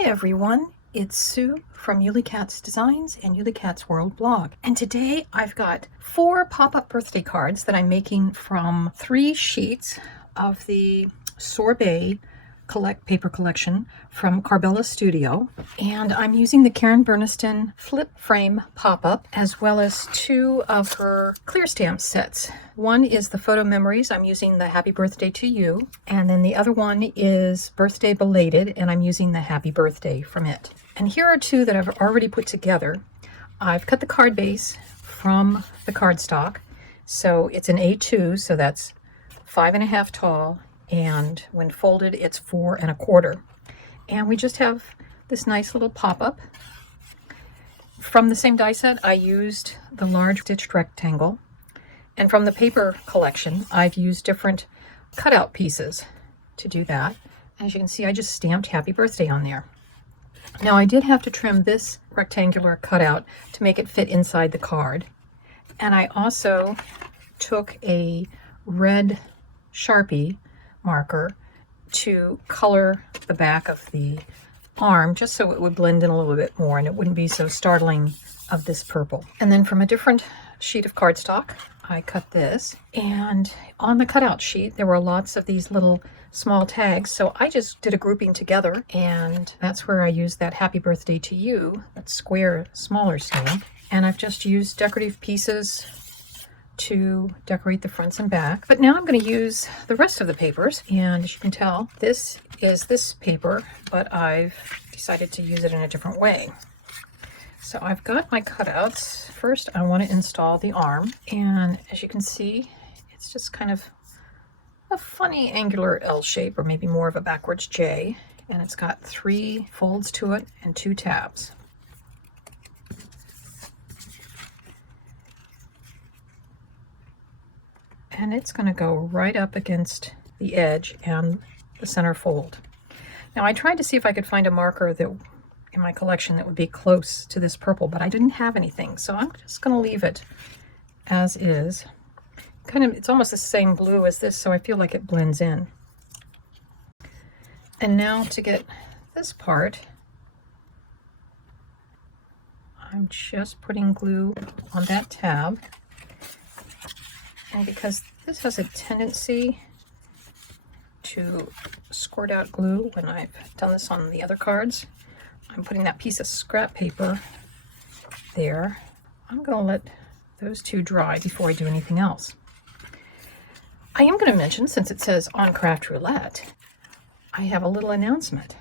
Hi everyone, it's Sue from Ully Cat's Designs and Ully Cat's World blog. And today I've got 4 pop-up birthday cards that I'm making from 3 sheets of the Sorbet paper collection from Carbella Studio. And I'm using the Burniston flip frame pop-up as well as 2 of her clear stamp sets. One is the photo memories. I'm using the Happy Birthday to You. And then the other one is Birthday Belated, and I'm using the Happy Birthday from it. And here are 2 that I've already put together. I've cut the card base from the cardstock. So it's an A2, so that's 5.5 tall. And when folded, it's 4 1/4. And we just have this nice little pop-up. From the same die set, I used the large stitched rectangle. And from the paper collection, I've used different cutout pieces to do that. As you can see, I just stamped Happy Birthday on there. Now, I did have to trim this rectangular cutout to make it fit inside the card. And I also took a red Sharpie marker to color the back of the arm just so it would blend in a little bit more and it wouldn't be so startling of this purple. And then from a different sheet of cardstock, I cut this, and on the cutout sheet there were lots of these little small tags, so I just did a grouping together, and that's where I used that Happy Birthday to You, that square smaller stamp. And I've just used decorative pieces to decorate the fronts and back. But now I'm going to use the rest of the papers, and as you can tell, this is this paper, but I've decided to use it in a different way. So I've got my cutouts. First, I want to install the arm, and as you can see, it's just kind of a funny angular L shape, or maybe more of a backwards J, and it's got 3 folds to it and 2 tabs. And it's going to go right up against the edge and the center fold. Now, I tried to see if I could find a marker that in my collection that would be close to this purple, but I didn't have anything, so I'm just going to leave it as is. It's almost the same blue as this, so I feel like it blends in. And now to get this part, I'm just putting glue on that tab. And because this has a tendency to squirt out glue when I've done this on the other cards, I'm putting that piece of scrap paper there. I'm going to let those 2 dry before I do anything else. I am going to mention, since it says on Craft Roulette, I have a little announcement.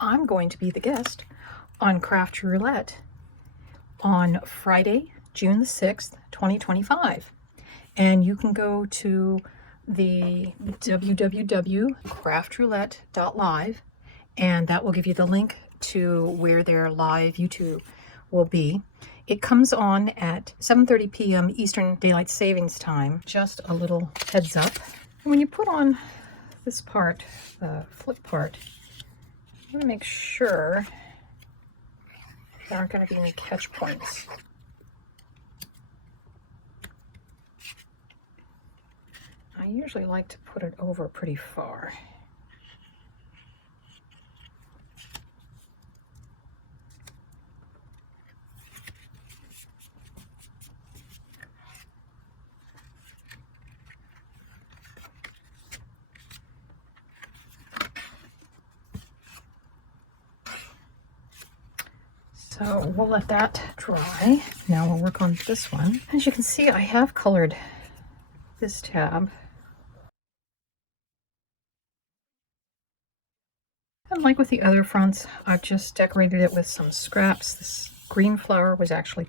I'm going to be the guest on Craft Roulette on Friday, June the 6th, 2025. And you can go to the www.craftroulette.live, and that will give you the link to where their live YouTube will be. It comes on at 7:30 p.m. Eastern Daylight Savings Time. Just a little heads up. When you put on this part, the flip part, I'm going to make sure there aren't going to be any catch points. I usually like to put it over pretty far. So we'll let that dry. Now we'll work on this one. As you can see, I have colored this tab. And like with the other fronts, I've just decorated it with some scraps. This green flower was actually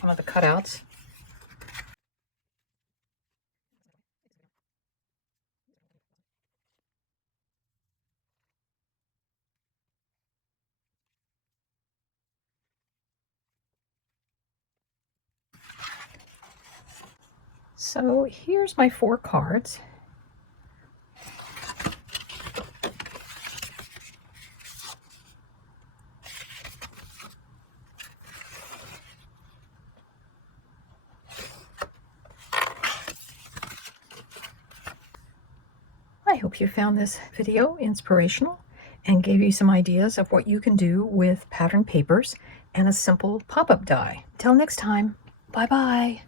one of the cutouts. So here's my 4 cards. I hope you found this video inspirational and gave you some ideas of what you can do with pattern papers and a simple pop-up die. Till next time, bye-bye.